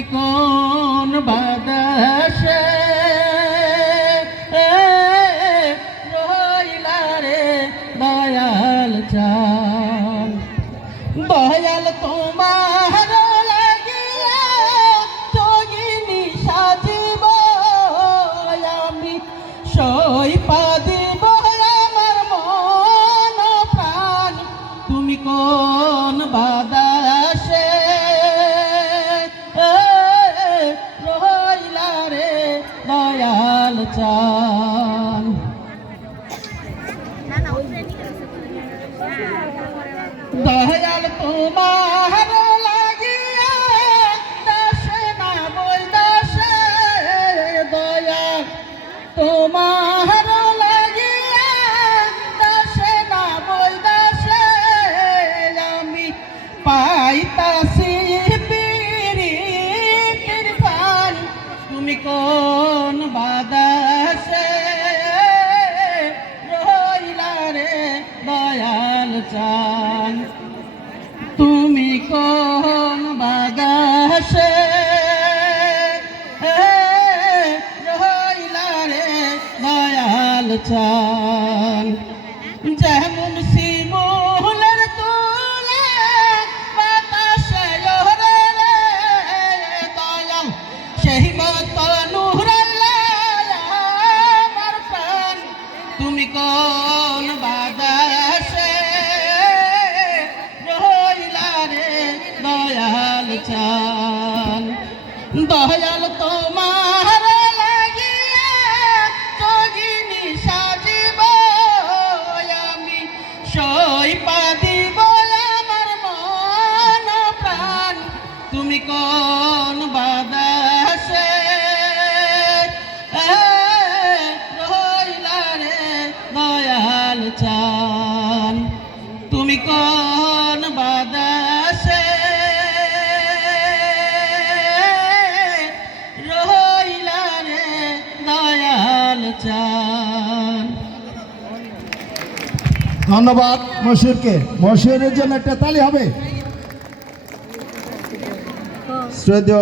তুমি কোন বাতাসে রইলা রে দয়াল চান দয়াল তোমার লাগিয়া যোগিনী সাজিব আমি সইপা দিব আমার মন প্রাণ তুমি কোন বাতাসে রইলা রে দয়াল চান দয়াল তোমার লাগিয়া দাসে না বই দাসে দয়াল তোমার লাগিয়া দাসে না বই দাসে আমি পাইতাছি পিরিতির পান তুমি কোন বাতাসে রইলা রে দয়াল চান তুমি কোন বাতাসে রইলা রে দয়াল চান যেমন শিমুলের তুলে বাতাসে ওরে রে দয়াল সেই মতো নুরাল্লাহ আমার প্রাণ তুমি কোন বাতাসে রইলা রে দয়াল চান দয়াল তোমার লাগিয়া যোগিনী সাজিব আমি সইপা দিব আমার মন প্রাণ তুমি কোন বাতাসে রইলা রে দয়াল চান তুমি কোন বাতাসে রইলা রে দয়াল চান। ধন্যবাদ মশিউরকে। মশিউরের জন্য একটা তালি হবে। শ্রদ্ধেয়